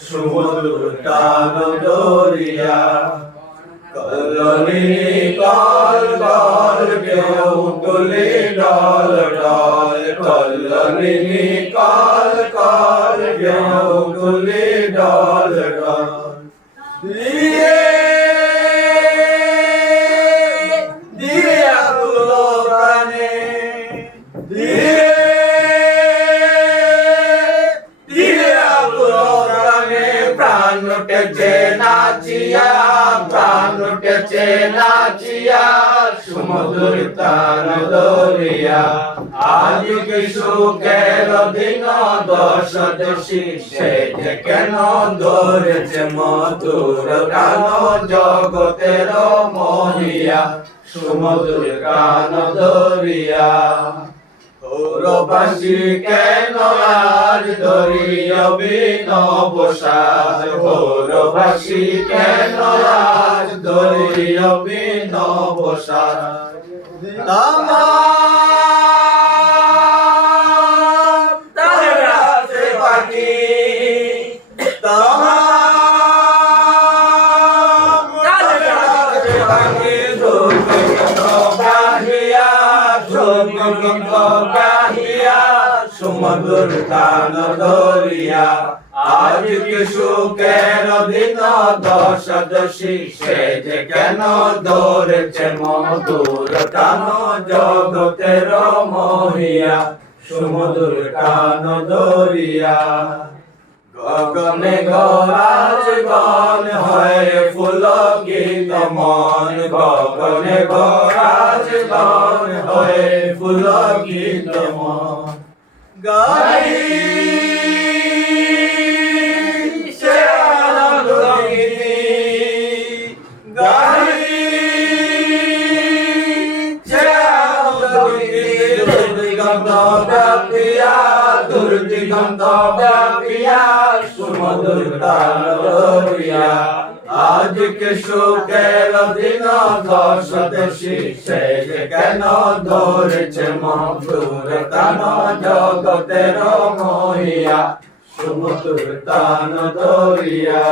সমুদ্র টান দরিয়া colony call call কেউ তুলি doll doll colony call call কেউ তুলি ডল ডল দিয়ে তুলো প্রাণে দিয়ে প্রাণ উঠেছে নাচিয়া প্রাণ উঠেছে নাচিয়া সমুদ্র তার দরিয়া আজ কি সুখের দিন দশ দেশি সে যে কেন ধরেছে মধুর গান জগতের মহিয়া সমুদ্র গান দরিয়া পৌরবাসী কেন আজ দরিয়া বিনব সাজ পৌরবাসী কেন আজ দরিয়া বিনব সাজ তাহারাতে বাকি তাহারাতে বাকি সমুদ্র টান দরিয়া আজ কি সুখের দিন দশ দশী সে যে কেন ধরেছে মধুর টান জগতের মহিয়া সমুদ্র টান দরিয়া গগনে গরাজ গান হয় ফুলকিত মন গগনে গরাজ গান হয় ফুলকিত মন গাই সে আনন্দ গীতি গাই সে আনন্দ গীতি দুর্দিগন্ত ব্যাপিয়া দুর্দিগন্ত ব্যাপিয়া সমুদ্র টান দরিয়া আজ কে সুখের দিন দশ দেশি সে যে কেন ধরেছে মধুর টান জগতের মহিয়া সমুদ্র টান দরিয়া।